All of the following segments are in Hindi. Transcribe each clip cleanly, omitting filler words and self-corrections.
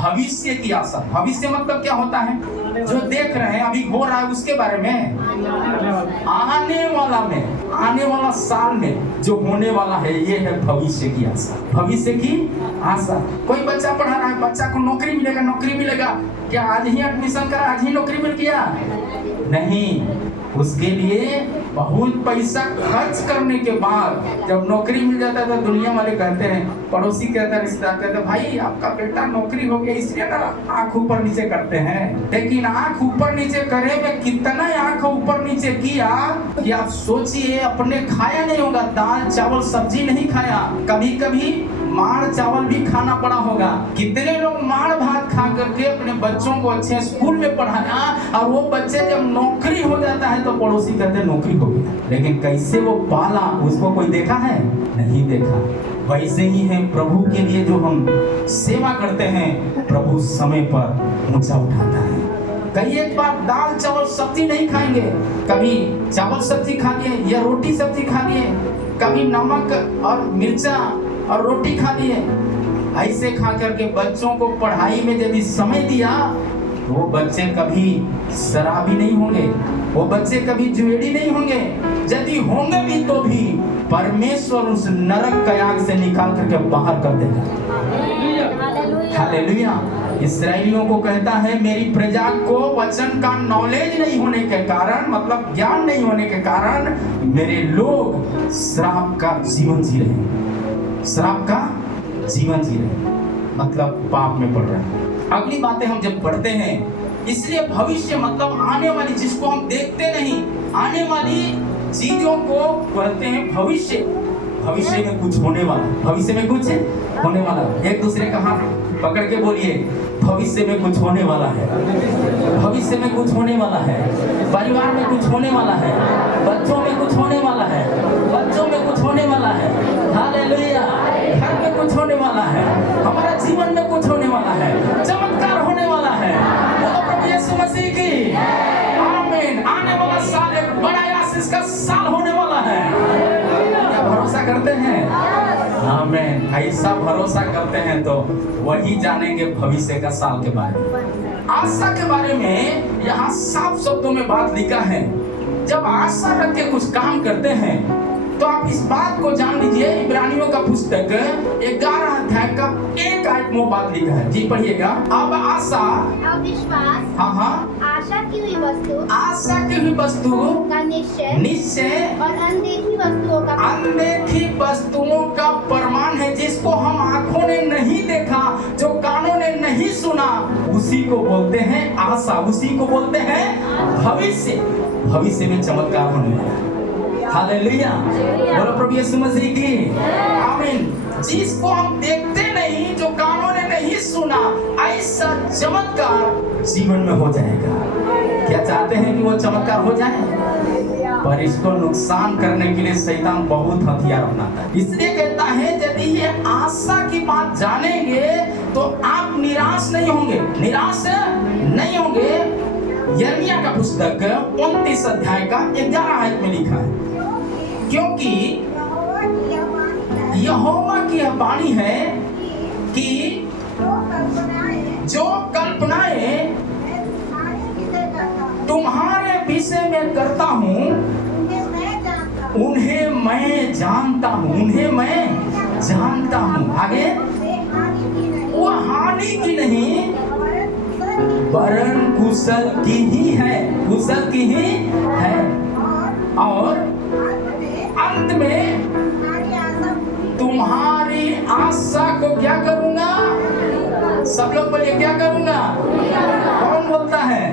भविष्य की आशा। भविष्य मतलब क्या होता है? जो देख रहे हैं अभी हो रहा है उसके बारे में, आने वाला में, आने वाला साल में जो होने वाला है, ये है भविष्य की आशा। भविष्य की आशा। कोई बच्चा पढ़ा रहा है, बच्चा को नौकरी मिलेगा, नौकरी मिलेगा, क्या आज ही एडमिशन करा, आज ही नौकरी मिल गया? नहीं, उसके लिए बहुत पैसा खर्च करने के बाद जब नौकरी मिल जाता है तो दुनिया वाले कहते हैं, पड़ोसी कहता है, रिश्तेदार कहते हैं, भाई आपका बेटा नौकरी हो गया, इसलिए ना आंख ऊपर नीचे करते हैं। लेकिन आंख ऊपर नीचे करे में कितना आंख ऊपर नीचे किया कि आप सोचिए, अपने खाया नहीं होगा, दाल चावल सब्जी नहीं खाया, कभी कभी मार चावल भी खाना पड़ा होगा। कितने लोग मार भात खा करके अपने बच्चों को अच्छे स्कूल में पढ़ाया, और वो बच्चे जब नौकरी हो जाता है तो पड़ोसी कहते हैं नौकरी हो गया, लेकिन कैसे वो पाला उसको कोई देखा है? नहीं देखा। वैसे ही है प्रभु के लिए जो हम सेवा करते हैं, प्रभु समय पर ऊंचा उठाता है। कई एक बार दाल चावल सब्जी नहीं खाएंगे, कभी चावल सब्जी खा लिए या रोटी सब्जी खा लिए, कभी नमक और मिर्चा और रोटी खा लिए। ऐसे खा करके बच्चों को पढ़ाई में यदि समय दिया तो वो बच्चे कभी शराबी नहीं होंगे, वो बच्चे कभी जुएड़ी नहीं होंगे, यदि होंगे भी तो भी परमेश्वर उस नरक का आग से निकाल करके बाहर कर देगा। हालेलुया। इस्राएलियों को कहता है, मेरी प्रजा को वचन का नॉलेज नहीं होने के कारण, मतलब ज्ञान नहीं होने के कारण मेरे लोग श्राप का जीवन जी रहे हैं। श्राप का जीवन जी रहे, मतलब पाप में पड़ रहे हैं। अगली बातें हम जब पढ़ते हैं, इसलिए भविष्य मतलब आने वाली, जिसको हम देखते नहीं, आने वाली चीजों को कहते हैं भविष्य। भविष्य में कुछ होने वाला, भविष्य में कुछ होने वाला। एक दूसरे का हाथ पकड़ के बोलिए, भविष्य में कुछ होने वाला है, भविष्य में कुछ होने वाला है, परिवार में कुछ होने वाला है, बच्चों में कुछ होने वाला है, बच्चों में कुछ होने वाला है, हालेलुया, घर में कुछ होने वाला है, हमारा जीवन में कुछ होने वाला है, चमत्कार होने वाला है। बोलो प्रभु यीशु मसीह की आमीन। आने वाला साल एक बड़ा आशीष का साल होने वाला है। क्या भरोसा करते हैं? आमीन। ऐसा भरोसा करते हैं तो वही जानेंगे भविष्य का साल के बारे में। आशा के बारे में यहाँ साफ शब्दों में बात लिखा है। जब आशा रख के कुछ काम करते हैं तो आप इस बात को जान लीजिए, इब्रानियों का पुस्तक 11 अध्याय का 1 आयत में बात लिखा है। जी पढ़िएगा। अब आशा, अब विश्वास, हाँ, आशा की हुई वस्तु, आशा की हुई वस्तु का निश्चय, निश्चय, और अनदेखी वस्तुओं का, अनदेखी वस्तुओं का प्रमाण है। जिसको हम आंखों ने नहीं देखा, जो कानों ने नहीं सुना, उसी को बोलते हैं आशा, उसी को बोलते हैं भविष्य। भविष्य में चमत्कार होने वाला है। हालेलुया। बोलो प्रभु यीशु मसीह की आमीन। जिसको हम देखते नहीं, जो कानों ने नहीं सुना, ऐसा चमत्कार जीवन में हो जाएगा। क्या चाहते हैं कि वो चमत्कार हो जाए? पर इसको नुकसान करने के लिए शैतान बहुत हथियार अपनाता है। इसलिए कहता है, यदि ये आशा की बात जानेंगे तो आप निराश नहीं होंगे, निराश नहीं होंगे। यिर्मयाह का पुस्तक 29 अध्याय का 11 आयत में लिखा है, क्योंकि यहोवा की यह वाणी है कि जो कल्पनाएं तुम्हारे विषय में करता हूँ, उन्हें मैं जानता हूँ, उन्हें मैं जानता हूँ। आगे, वो हानि की नहीं वरन कुशल की ही है, कुशल की ही है। और अंत में तुम्हारी आशा को क्या करूंगा? सब लोग बोलिए, क्या करूंगा? कौन बोलता है?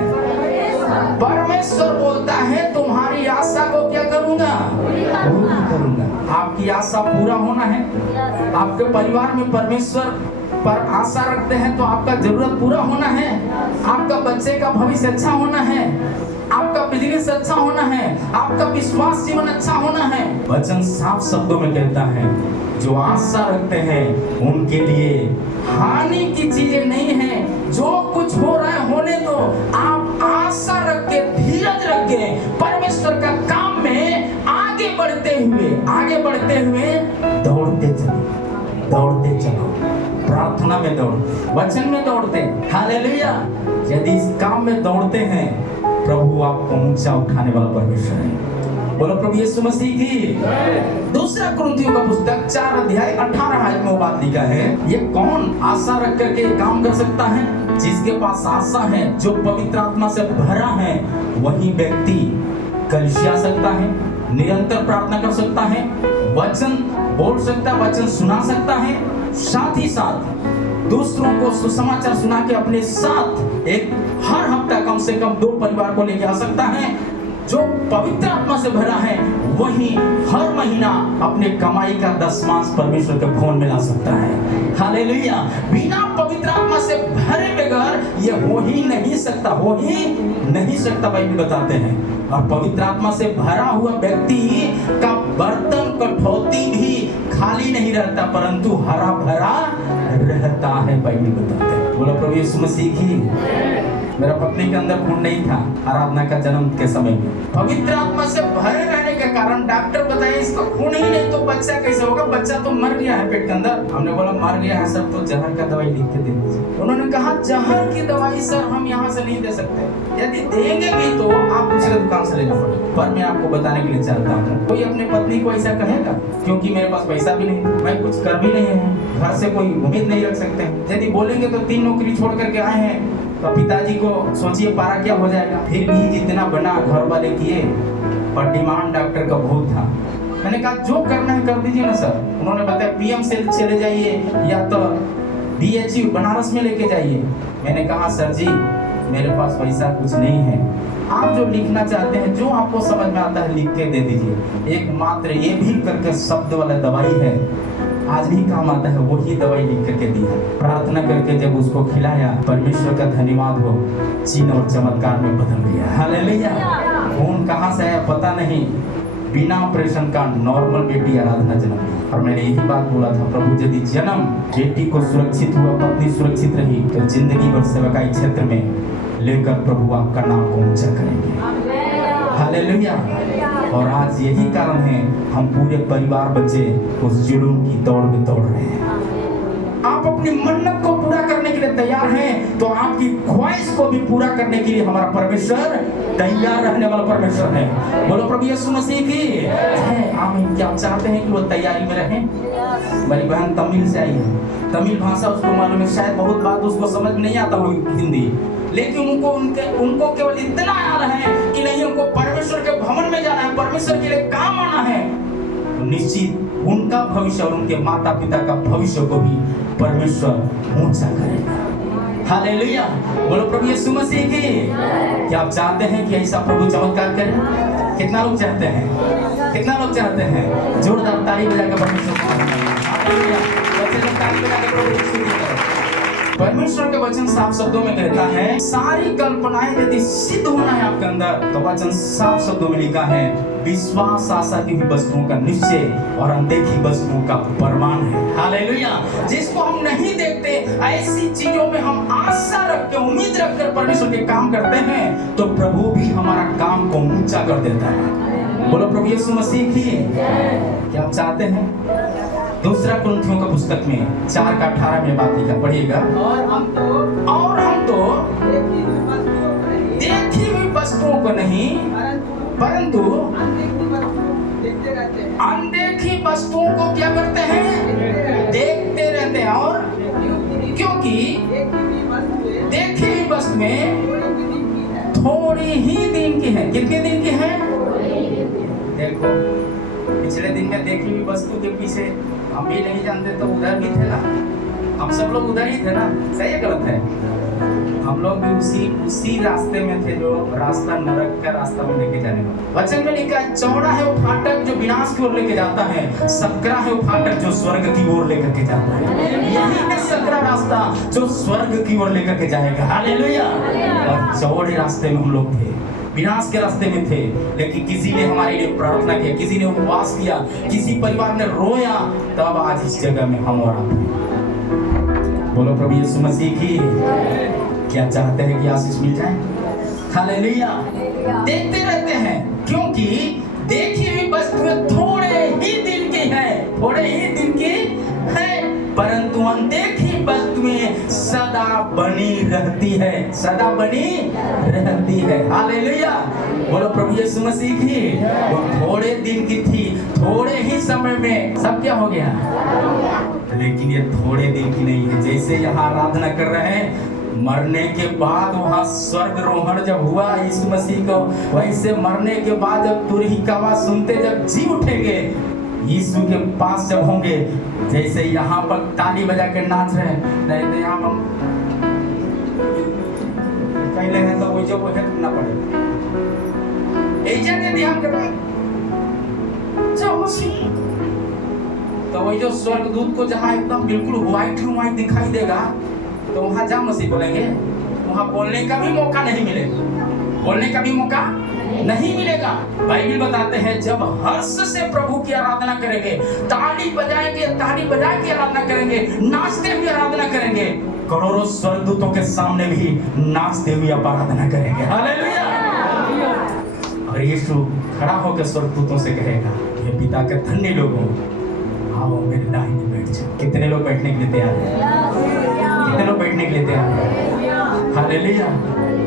परमेश्वर बोलता है, तुम्हारी आशा को क्या करूंगा? पूरा करूंगा। आपकी आशा पूरा होना है। आपके परिवार में परमेश्वर पर आशा रखते हैं तो आपका जरूरत पूरा होना है। आपका बच्चे का भविष्य अच्छा होना है, आपका बिजनेस अच्छा होना है, आपका विश्वास जीवन अच्छा होना है। वचन साफ शब्दों में कहता है, जो आशा रखते हैं उनके लिए हानि की चीजें नहीं है। जो कुछ हो रहा है होने दो। आप आशा रख के, धीरज रख के परमेश्वर का काम में आगे बढ़ते हुए दौड़ते चलो, दौड़ते चलो। प्रार्थना में दौड़। वचन में दौड़ते हैं। हालेलुया। यदि इस काम में दौड़ते हैं, प्रभु आपको ऊंचा उठाने वाला परमेश्वर है। बोलो प्रभु यीशु मसीह की। दूसरा कुरिन्थियों का पुस्तक 4 अध्याय 18 आयत में वो बात लिखा है, ये कौन आशा रख करके काम कर सकता है? जिसके पास आशा है, जो पवित्र आत्मा से भरा है, वही व्यक्ति कलीसिया सकता है, निरंतर प्रार्थना कर सकता है, वचन बोल सकता है, वचन सुना सकता है, साथ ही साथ दूसरों को सुसमाचार सुना के अपने साथ एक हर हफ्ता कम से कम 2 परिवार को लेके आ सकता है। जो पवित्र आत्मा से भरा है, वही हर महीना अपने कमाई का 10वांश परमेश्वर के भवन में ला सकता है। हालेलुया। बिना पवित्र आत्मा से भरे बगैर ये हो ही नहीं सकता, हो ही नहीं सकता, बाइबल बताते हैं। और पवित्र आत्मा से भरा हुआ व्यक्ति का बर्तन कठौती भी खाली नहीं रहता, परंतु हरा भरा रहता है, बाइबल बताते हैं। बोलो प्रभु यीशु मसीह की। मेरा पत्नी के अंदर खून नहीं था आराधना का जन्म के समय में। पवित्र आत्मा से भरे रहने के कारण डॉक्टर बताए इसका खून ही नहीं तो बच्चा कैसे होगा? बच्चा तो मर गया है पेट के अंदर। हमने बोला मर गया है सर, तो जहर का दवाई लिख के दे दीजिए। उन्होंने कहा जहर की दवाई सर हम यहाँ से नहीं दे सकते, यदि देंगे भी तो आप दूसरे दुकान से लेना पड़ेगा। पर मैं आपको बताने के लिए चाहता हूँ, कोई अपने पत्नी को ऐसा कहेगा? क्योंकि मेरे पास पैसा भी नहीं, मैं कुछ कर भी नहीं है, घर से कोई उम्मीद नहीं रख सकते। यदि बोलेंगे तो 3 नौकरी छोड़ करके आए हैं, तो पिताजी को सोचिए पारा क्या हो जाएगा। फिर भी जितना बना घर वाले किए, पर डिमांड डॉक्टर का बहुत था। मैंने कहा जो करना है कर दीजिए ना सर। उन्होंने बताया पीएम से चले जाइए या तो DHU बनारस में लेके जाइए। मैंने कहा सर जी मेरे पास पैसा कुछ नहीं है, आप जो लिखना चाहते हैं, जो आपको समझ में आता है लिख के दे दीजिए। एकमात्र ये भी करके शब्द वाला दवाई है, आज भी काम आता है, वही दवाई लिख करके दी है। प्रार्थना करके जब उसको खिलाया, परमेश्वर का धन्यवाद हो, चिन्ह और चमत्कार में बदल गया। हालेलुया। खून कहाँ से आया पता नहीं, बिना ऑपरेशन का नॉर्मल बेटी आराधना जन्म। और मैंने यही बात बोला था, प्रभु यदि जन्म बेटी को सुरक्षित हुआ, पत्नी सुरक्षित रही, तो जिंदगी भर सेवकाई क्षेत्र में लेकर प्रभु आपका नाम को ऊंचा करेंगे। हालेलुया। और आज यही कारण है हम पूरे परिवार बच्चे उस जुनून की दौड़ में दौड़ रहे हैं। आप अपनी मन्नत को पूरा करने के लिए तैयार हैं, तो आपकी ख्वाहिश को भी पूरा करने के लिए हमारा परमेश्वर तैयार रहने वाला परमेश्वर है। बोलो प्रभु यीशु मसीह की। आमीन। क्या आप चाहते हैं कि वो तैयारी में रहें? मेरी बहन तमिल से आई है, तमिल भाषा उसको मालूम है, शायद बहुत बात उसको समझ नहीं आता वो हिंदी, लेकिन उनको केवल इतना आ रहा है कि नहीं उनको परमेश्वर के भवन में जाना है, परमेश्वर के लिए काम आना है। तो निश्चित उनका भविष्य और उनके माता पिता का भविष्य को भी परमेश्वर ऊंचा करेगा। हालेलुया। बोलो प्रभु यीशु मसीह की। क्या आप चाहते हैं कि ऐसा प्रभु चमत्कार करे? कितना लोग चाहते हैं? कितना लोग चाहते हैं? जोरदार ताली बजाकर परमेश्वर को हालेलुया। ताली बजाकर प्रभु यीशु की तरफ। परमेश्वर के वचन साफ शब्दों में कहता है, सारी कल्पनाएं यदि सिद्ध होना है आपके अंदर, तो वचन साफ शब्दों में लिखा है, विश्वास आशा की हुई वस्तुओं का निश्चय और अनदेखी वस्तुओं का प्रमाण है। हालेलुया। जिसको हम नहीं देखते, ऐसी चीजों में हम आशा रख के, उम्मीद रखकर परमेश्वर के काम करते हैं, तो प्रभु भी हमारा काम को ऊंचा कर देता है। बोलो प्रभु यीशु मसीह की। क्या आप चाहते हैं? दूसरा कुरिन्थियों का पुस्तक में 4:18 में बात लिखा, पढ़िएगा। और हम तो देखी हुई वस्तुओं को नहीं, परंतु अनदेखी वस्तुओं को क्या करते हैं? देखते रहते हैं। और क्योंकि देखी हुई वस्तुएं थोड़ी ही दिन की है। कितने दिन की है? देखो पिछले दिन में देखी हुई वस्तु के पीछे हम भी नहीं जानते तो उधर भी थे ना, हम सब लोग उधर ही थे ना। सही है गलत है? हम लोग भी उसी रास्ते में थे जो रास्ता नरक का रास्ता में लेके जाने वाला। वचन में लिखा है, चौड़ा है वो फाटक जो विनाश की ओर लेके जाता है, सकरा है वो फाटक जो स्वर्ग की ओर लेकर के जाता है। यही है सकरा रास्ता जो स्वर्ग की ओर लेकर के जाएगा। हालेलुया। और चौड़े रास्ते में हम लोग थे, विनाश के रास्ते में थे, लेकिन किसी ने हमारे लिए प्रार्थना किया, किसी ने उपवास किया, किसी परिवार ने रोया, तब आज इस जगह में हम और आप। बोलो प्रभु यीशु मसीह की। क्या चाहते हैं कि आशीष मिल जाए? हालेलुया। देखते रहते हैं, क्योंकि देखी हुई वस्तुएं थोड़े ही दिन की है, थोड़े ही दिन की है, परंतु अनदेखी वस्तुएं में सदा बनी रहती है, सदा बनी रहती है। हालेलुया, बोलो प्रभु यीशु मसीह की। वो थोड़े दिन की थी, थोड़े ही समय में सब क्या हो गया, लेकिन ये थोड़े दिन की नहीं है। जैसे यहाँ आराधना कर रहे हैं, मरने के बाद वहाँ स्वर्गरोहण जब हुआ यीशु मसीह को, वैसे मरने के बाद जब तुरही का आवाज सुनते जब जी उठेंगे, यीशु के पास जब होंगे, जैसे यहाँ पर ताली बजा के नाच रहे हैं, नहीं तो यहाँ पर पहले है तो वो जो वो है करना पड़ेगा। ऐसे ने ध्यान करना तो वही जो स्वर्गदूत को जहाँ एकदम बिल्कुल व्हाइट दिखाई देगा, तो वहां जा मसीह बोलेंगे, वहां बोलने का भी मौका नहीं मिलेगा, बोलने का भी मौका नहीं मिलेगा। बाइबल बताते हैं जब हर्ष से प्रभु की आराधना करेंगे, ताली बजाएंगे, ताली बजा के आराधना करेंगे, नाचते हुए आराधना करेंगे, करोड़ों स्वर्गदूतों के सामने भी नाचते हुए आप आराधना करेंगे। हालेलुया। और यीशु खड़ा होकर स्वर्गदूतों से कहेगा, ये पिता के धन्य लोगों, आओ मेरे दाहिने बैठ जाओ। कितने लोग बैठने के लिए तैयार हैं? कितने लोग बैठने के लिए तैयार हैं? हालेलुया।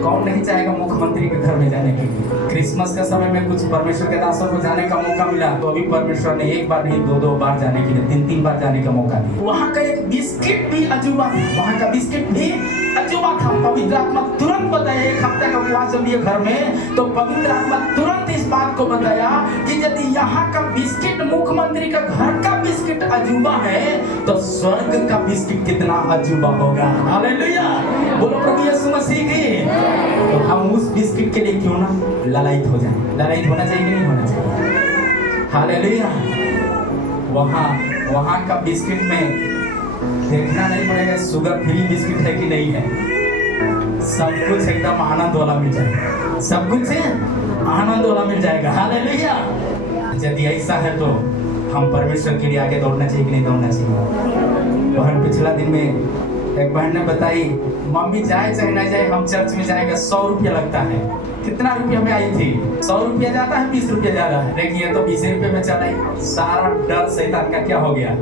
कौन नहीं चाहेगा मुख्यमंत्री के घर में जाने के लिए? क्रिसमस का समय में कुछ परमेश्वर के दासों को जाने का मौका मिला, तो अभी परमेश्वर ने एक बार नहीं, दो बार जाने के लिए, तीन बार जाने का मौका दिया। वहाँ का एक बिस्किट भी अजूबा था, वहाँ का बिस्किट भी अजूबा था। पवित्र आत्मा तुरंत बताया, एक हफ्ते का उपवास जब ये घर में, तो पवित्र आत्मा तुरंत इस बात को बताया कि यदि यहाँ का बिस्किट मुख्यमंत्री का घर का बिस्किट अजूबा है, तो स्वर्ग का बिस्किट कितना अजूबा होगा। हालेलुया, बोलो प्रभु यीशु मसीह की। तो हम उस बिस्किट के लिए क्यों ना ललायित हो जाए? ललायित होना चाहिए कि नहीं होना चाहिए? हालेलुया। वहाँ का बिस्किट में देखना नहीं पड़ेगा शुगर फ्री बिस्किट है कि नहीं है, सब कुछ एकदम आनंद वाला मिल जाएगा, सब कुछ आनंद वाला मिल जाएगा। हालेलुया। यदि ऐसा है तो हम परमेश्वर के लिए आगे दौड़ना चाहिए कि नहीं दौड़ना चाहिए? बहन पिछला दिन में एक बहन ने बताई, मम्मी जाए चाहे ना जाए हम चर्च में जाएगा, 100 रुपया लगता है। कितना रुपया में आई थी? 100 रुपया जाता है, 20 रुपया जा रहा है, लेकिन ये तो 20 रुपये में चला ही। सारा डर शैतान का क्या हो गया?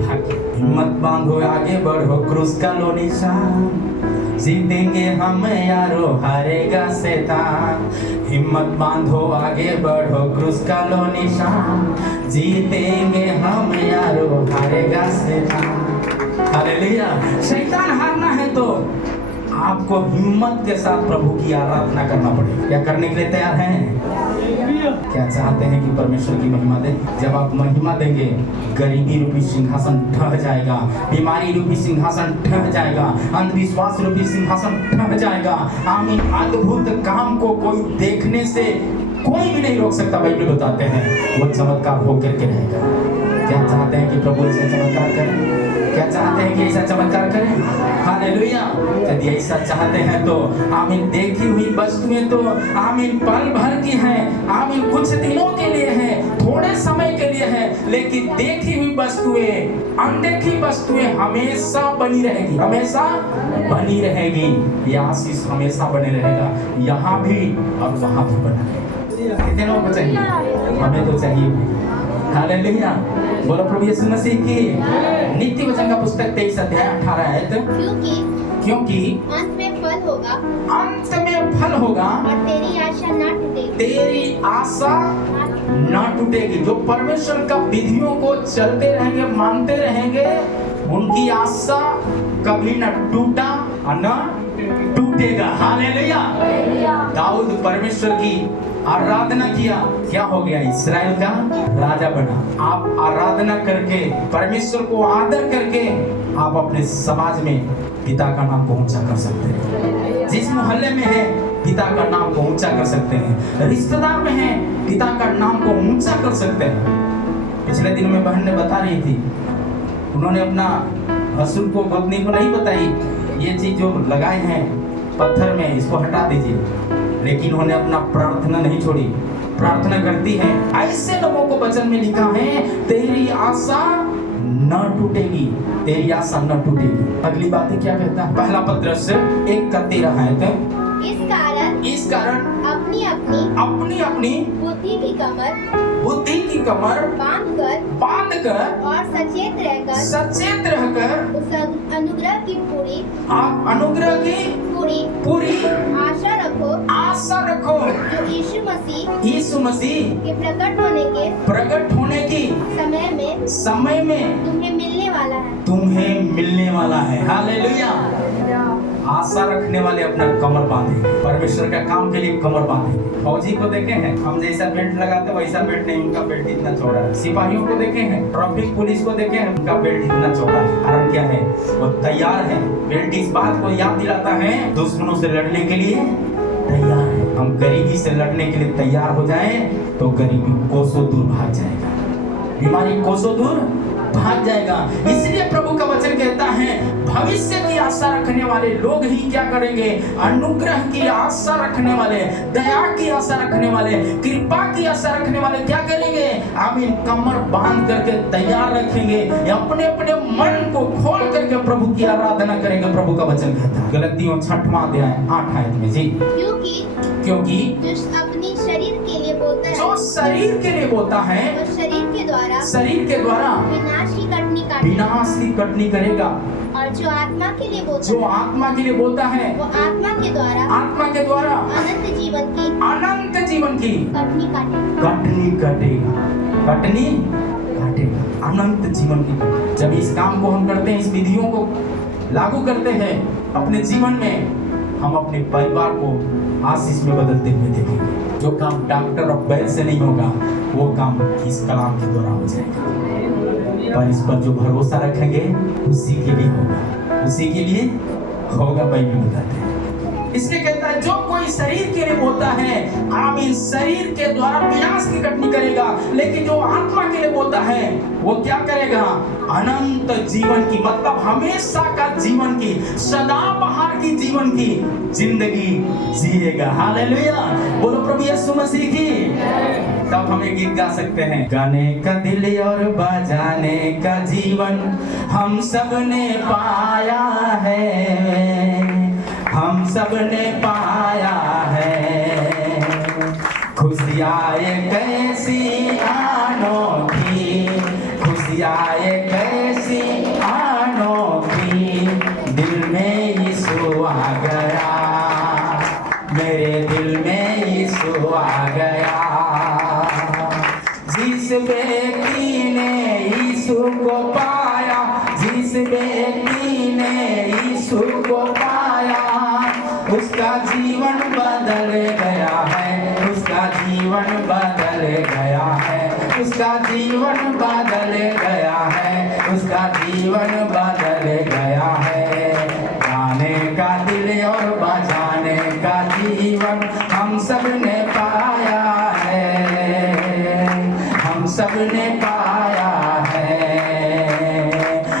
हिम्मत बांधो, आगे बढ़ो, क्रूस का लो निशान, जीतेंगे हम यारो, हारेगा शैतान। हिम्मत बांधो, आगे बढ़ो, क्रूस का लो निशान, जीतेंगे हम यारो, हारेगा शैतान। हालेलुया। शैतान हारना है तो आपको हिम्मत के साथ प्रभु की आराधना करना पड़ेगा। क्या करने के लिए तैयार हैं? क्या चाहते हैं कि परमेश्वर की महिमा दे? जब आप महिमा देंगे, गरीबी रूपी सिंहासन ढह जाएगा, बीमारी रूपी सिंहासन ढह जाएगा, अंधविश्वास रूपी सिंहासन ढह जाएगा। आमीन। अद्भुत काम को कोई देखने से कोई भी नहीं रोक सकता। बाइबल बताते हैं वो चमत्कार होकर के रहेगा। क्या चाहते हैं कि प्रभु ऐसा चमत्कार करें? क्या चाहते हैं कि ऐसा चमत्कार करें? हालेलुया। यदि ऐसा चाहते हैं तो आमीन, देखी हुई वस्तुएं तो आमीन पल भर की हैं, आमीन कुछ दिनों के लिए है, थोड़े समय के लिए है, लेकिन देखी हुई वस्तुएं, अनदेखी वस्तुएं हमेशा बनी रहेगी, हमेशा बनी रहेगी। यह आशीष हमेशा बने रहेगा, यहाँ भी और वहाँ भी बना रहेगा। कितने लोगों को चाहिए? हमें तो चाहिए। हालेलुया। बोलो प्रभु यीशु मसीह की। नीति वचन का पुस्तक 23 अध्याय 18 आयत। क्योंकि अंत में फल होगा, अंत में फल होगा, और तेरी आशा ना टूटेगी, तेरी आशा ना टूटेगी। जो परमेश्वर का विधियों को चलते रहेंगे, मानते रहेंगे, उनकी आशा कभी न टूटा और न टूटेगा। हालेलुया। दाऊद परमेश्वर की आराधना किया, क्या हो गया? इस्राएल का राजा बना। आप आराधना करके, परमेश्वर को आदर करके, आप अपने समाज में पिता का नाम को ऊंचा कर सकते हैं। जिस मोहल्ले में है, पिता का नाम को ऊंचा कर सकते हैं। रिश्तेदार में है, पिता का नाम को ऊंचा कर सकते हैं। पिछले दिन में बहन ने बता रही थी, उन्होंने अपना भसुर को, गोतनी को नहीं बताई, ये चीज जो लगाए हैं पत्थर में, इसको हटा दीजिए, लेकिन उन्होंने अपना प्रार्थना नहीं छोड़ी, प्रार्थना करती है। ऐसे लोगों को वचन में लिखा है, तेरी आशा न टूटेगी, तेरी आशा न टूटेगी। अगली बात क्या कहता है? पहला पत्रस 1:13 है। इस कारण अपनी अपनी बुद्धि की कमर बांधकर और सचेत रहकर उस अनुग्रह की पूरी आशा रखो जो यीशु मसीह के प्रकट होने के समय में तुम्हें मिलने वाला है। हालेलुया। आशा रखने वाले अपना कमर बांधे, परमेश्वर का काम के लिए कमर बांधे। फौजी को देखे हैं, हम जैसा बेल्ट लगाते वैसा बेल्ट नहीं, उनका बेल्ट इतना चौड़ा है। सिपाहियों को देखे हैं, ट्रैफिक पुलिस को देखे हैं, उनका बेल्ट इतना चौड़ा है। कारण क्या है? वो तैयार है। बेल्ट इस बात को याद दिलाता है, दुश्मनों से लड़ने के लिए तैयार है। हम गरीबी से लड़ने के लिए तैयार हो जाएं तो गरीबी कोसों दूर भाग जाएगा, बीमारी कोसों दूर भाग जाएगा। इसलिए प्रभु का वचन कहता है, भविष्य की आशा रखने वाले लोग ही क्या करेंगे? अनुग्रह की आशा रखने वाले, दया की आशा रखने वाले, कृपा की आशा रखने वाले क्या करेंगे? आमीन। कमर बांध करके तैयार रखेंगे, अपने अपने मन को खोल करके प्रभु की आराधना करेंगे। प्रभु का वचन कहता है गलतियों 6वां अध्याय 8 आयत में जी, क्योंकि जो अपनी शरीर के लिए बोलता है, जो शरीर के लिए बोलता है, वो शरीर के द्वारा विनाश की कटनी करेगा। और जो आत्मा के लिए बोलता है, वो आत्मा के द्वारा अनंत जीवन की कटनी काटेगा, अनंत जीवन की। जब इस काम को हम करते हैं, इस विधियों को लागू करते हैं अपने जीवन में, हम अपने परिवार को आशीष में बदलते हुए देखेंगे। जो काम डॉक्टर और वैद्य से नहीं होगा, वो काम इस कलाम के द्वारा हो जाएगा। पर इस पर जो भरोसा रखेंगे उसी के लिए होगा। बाइबल बताते हैं। इसलिए कहता है, जो कोई शरीर के लिए बोलता है, आमीन, शरीर के द्वारा विनाश की कटनी करेगा। लेकिन जो आत्मा के लिए बोलता है, वो क्या करेगा? अनंत जीवन की, मतलब हमेशा का जीवन की, सदाबहार की जीवन की जिंदगी जिएगा। हालेलुया। बोलो प्रभु यीशु मसीह की। तब हमें गीत गा सकते हैं, गाने का दिल और बजाने का जीवन हम सब ने पाया है, हम सब ने पाया है। खुशियाँ कैसी अनोखी, खुशियाँ कैसी अनोखी, दिल में यीशु आ गया, मेरे दिल में यीशु आ गया। जिस व्यक्ति ने यीशु को पाया, जिस व्यक्ति ने यीशु को पाया, उसका जीवन बदल गया है, उसका जीवन बदल गया है, उसका जीवन बदल गया है, उसका जीवन बदल गया है। गाने का दिल और बजाने का जीवन हम सब ने पाया है, हम सब ने पाया है।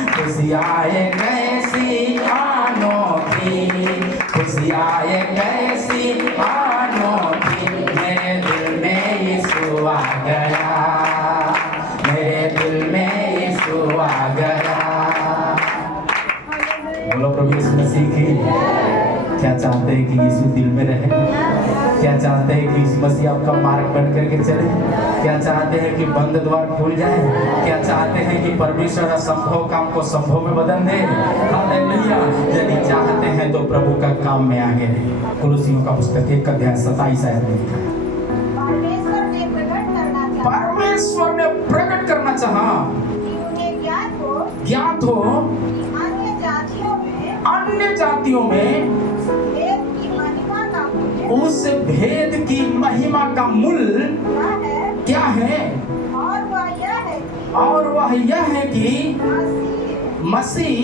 खुशियाँ कैसी अनोखी, खुशियाँ कैसी अनोखी, मेरे दिल में यीशु आ गया, मेरे दिल में यीशु आ गया। बोलो प्रभु यीशु मसीह की। क्या चाहते हैं कि यीशु दिल में रहे? क्या चाहते हैं कि यीशु मसीह आपका मार्ग बन करके चले? क्या चाहते हैं कि बंद द्वार खुल जाए? क्या चाहते हैं कि परमेश्वर असंभव काम को संभव में बदल दे? हालेलुया। यदि चाहते हैं तो प्रभु का काम में आगे रहिए। कुलुसियों का पुस्तक 1 अध्याय 27 आयत में लिखा है, परमेश्वर ने प्रकट करना चाहा, ज्ञात हो अन्य जातियों में उस भेद की महिमा का मूल क्या है? और वह यह है कि मसीह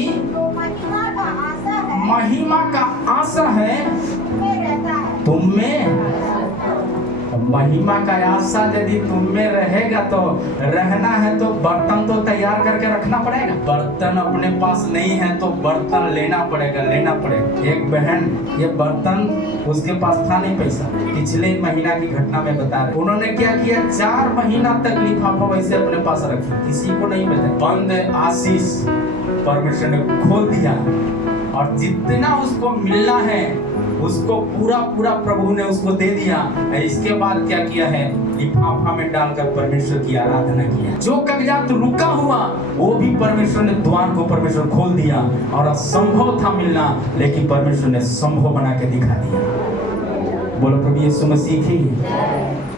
महिमा का आशा है तुम में। महिमा का आशा यदि तुम में रहेगा तो रहना है तो बर्तन तो तैयार करके रखना पड़ेगा। बर्तन अपने पास नहीं है तो बर्तन लेना पड़ेगा। एक बहन, ये बर्तन उसके पास था नहीं पैसा, पिछले महीना की घटना में बता रहे, उन्होंने क्या किया, 4 महीना तक लिफाफा वैसे अपने पास रखा, किसी को नहीं बताया। बंद आशीष परमेश्वर ने खोल दिया, और जितना उसको मिलना है उसको पूरा पूरा प्रभु ने उसको दे दिया। इसके बाद क्या किया है, लिफाफा में डालकर परमेश्वर की आराधना किया। जो कागजात रुका हुआ वो भी परमेश्वर ने द्वार को परमेश्वर खोल दिया, और असंभव था मिलना लेकिन परमेश्वर ने संभव बना के दिखा दिया। बोलो प्रभु यीशु मसीह की।